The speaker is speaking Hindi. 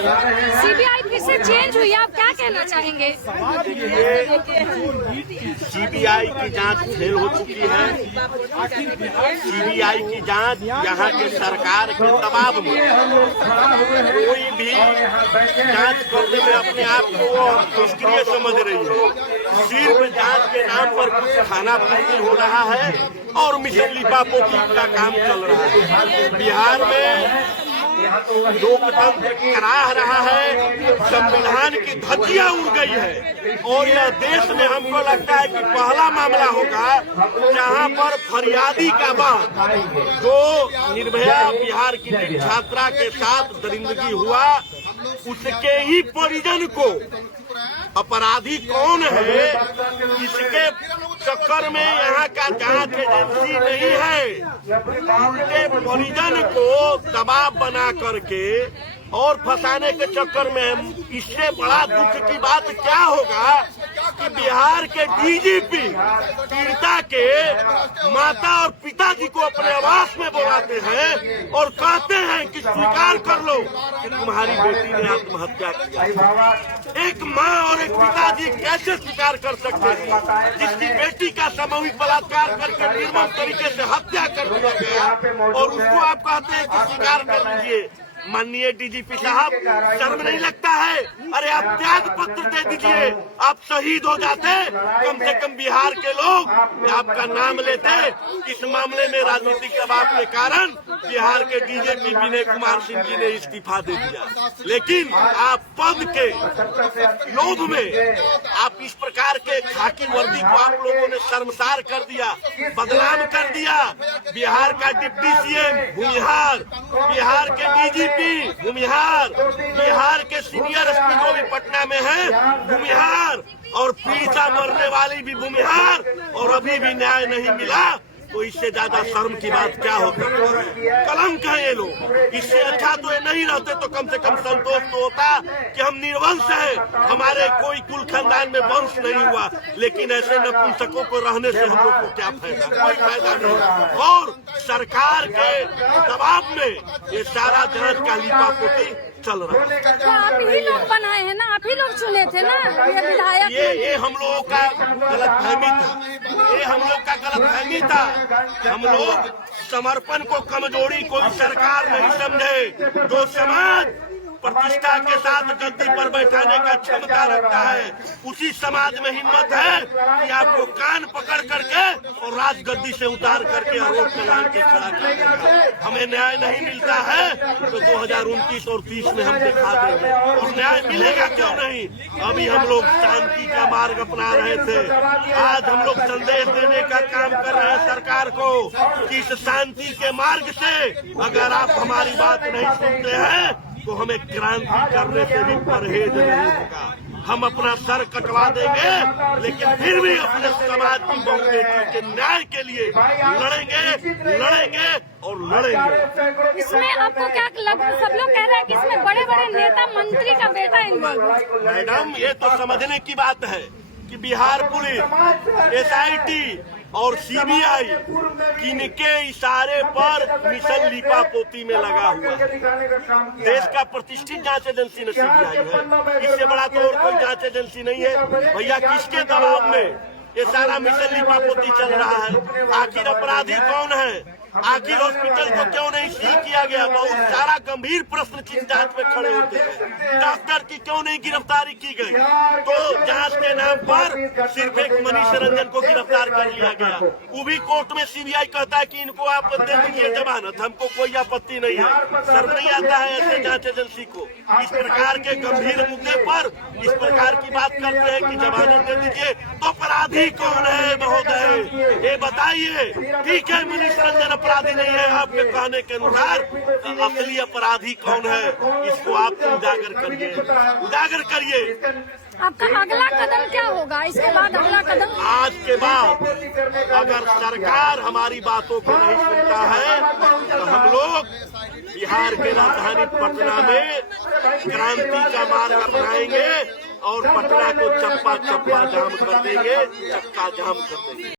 सीबीआई फिर से चेंज हुई, आप क्या कहना चाहेंगे? सीबीआई की जांच फेल हो चुकी है। सीबीआई की जांच यहाँ के सरकार के दबाव में कोई भी जांच करने में अपने आप को निष्क्रिय समझ रही है। सिर्फ जांच के नाम पर कुछ खाना पूर्ति हो रहा है और मिशन लिपापोती का काम चल रहा है। बिहार में लोकतंत्र कराह रहा है, संविधान की धज्जियां उड़ गई है और यह देश में हमको लगता है कि पहला मामला होगा जहां पर फरियादी का बाप जो निर्भया बिहार की छात्रा के साथ दरिंदगी हुआ उसके ही परिजन को अपराधी कौन है इसके चक्कर में यहाँ का जांच एजेंसी नहीं है। उनके परिजन को दबाव बना करके और फंसाने के चक्कर में इससे बड़ा दुख की बात क्या होगा कि बिहार के डीजीपी पीड़िता के माता और पिताजी को अपने आवास में बुलाते हैं और कहते हैं कि स्वीकार कर लो कि तुम्हारी बेटी ने आत्महत्या की। एक माँ और एक पिताजी कैसे स्वीकार कर सकते हैं जिसकी बेटी का सामूहिक बलात्कार करके निर्मम तरीके से हत्या कर दिया गया और उसको आप कहते हैं कि स्वीकार कर लीजिए। माननीय डीजीपी साहब, शर्म नहीं लगता है? अरे आप त्याग पत्र दे दीजिए, आप शहीद हो जाते, कम से कम बिहार के लोग आपका नाम लेते। इस मामले में राजनीतिक दबाव के कारण बिहार के डीजीपी विनय कुमार सिंह जी ने इस्तीफा दे दिया, लेकिन आप पद के लोभ में आप इस प्रकार के खाकी वर्दी को आप लोगों ने शर्मसार कर दिया, बदनाम कर दिया। बिहार का डिप्टी सीएम भूमिहार, बिहार के डीजीपी भूमिहार, बिहार के सीनियर एसपी जो भी पटना में है भूमिहार और पीड़िता मरने वाली भी भूमिहार और अभी भी न्याय नहीं मिला। तो इससे ज्यादा शर्म की बात क्या होती है? कलंक है ये लोग। इससे अच्छा तो ये नहीं रहते तो कम से कम संतोष तो होता कि हम निर्वंश हैं, हमारे कोई कुल खानदान में वंश नहीं हुआ। लेकिन ऐसे नपुंसकों को रहने से हम लोग को क्या फायदा? कोई फायदा नहीं। और सरकार के दबाव में ये सारा जांच का लिपापोती चल रहा है। तो आप ही लोग बनाए हैं ना, आप ही लोग चुने थे ना ये विधायक। ये हम लोगों का गलतफहमी था, ये हम लोग का गलतफहमी था। हम लोग समर्पण को कमजोरी कोई सरकार नहीं समझे। जो समाज प्रतिष्ठा के साथ गद्दी पर बैठाने का क्षमता रखता है उसी समाज में हिम्मत है कि आपको कान पकड़ करके और राजगद्दी से उतार करके आरोप लगा के खड़ा कर देगा। हमें न्याय नहीं मिलता है तो 2029 और 30 में हम दिखा देंगे और न्याय मिलेगा क्यों नहीं। अभी हम लोग शांति का मार्ग अपना रहे थे, आज हम लोग संदेश देने का काम कर रहे हैं सरकार को कि इस शांति के मार्ग से अगर आप हमारी बात नहीं सुनते हैं तो हमें क्रांति करने से भी परहेज नहीं होगा। हम अपना सर कटवा देंगे लेकिन फिर भी अपने समाज की बहु बेटी के न्याय के लिए लड़ेंगे और लड़ेंगे। इसमें आपको क्या सब लोग कह रहे हैं कि इसमें बड़े बड़े नेता मंत्री का बेटा इन्वॉल्व है? मैडम, ये तो समझने की बात है कि बिहार पुलिस, एसआईटी और सीबीआई किनके इशारे पर मिशन लिपापोती में लगा हुआ है। देश का प्रतिष्ठित जांच एजेंसी न सीबीआई है, इससे बड़ा तो और कोई जांच एजेंसी नहीं है। भैया, किसके दबाव में ये सारा मिशन लिपापोती चल रहा है? आखिर अपराधी कौन है? आखिर हॉस्पिटल को क्यों नहीं सील किया गया? बहुत सारा गंभीर प्रश्न की जांच में खड़े होते हैं। डॉक्टर की क्यों नहीं गिरफ्तारी की गई? तो जांच के नाम पर सिर्फ एक मनीष रंजन को गिरफ्तार कर लिया गया, वो भी कोर्ट में। सीबीआई कहता है कि इनको आप दे दीजिए जमानत, हमको कोई आपत्ति नहीं है। शर्म नहीं आता है ऐसे जांच एजेंसी को? इस प्रकार के गंभीर मुद्दे पर इस प्रकार की बात करते हैं कि जमानत दे दीजिए। तो अपराधी कौन है महोदय, ये बताइए। ठीक है, मनीष रंजन अपराधी नहीं है आपके कहने के अनुसार, असली अपराधी कौन है इसको आप उजागर करिए। आपका अगला कदम क्या होगा? इसके बाद अगला कदम? आज के बाद अगर सरकार हमारी बातों को नहीं सुनता है तो हम लोग बिहार के राजधानी पटना में क्रांति का मार्ग अपनाएंगे और पटना को चप्पा चप्पा जाम कर देंगे, चक्का जाम कर देंगे।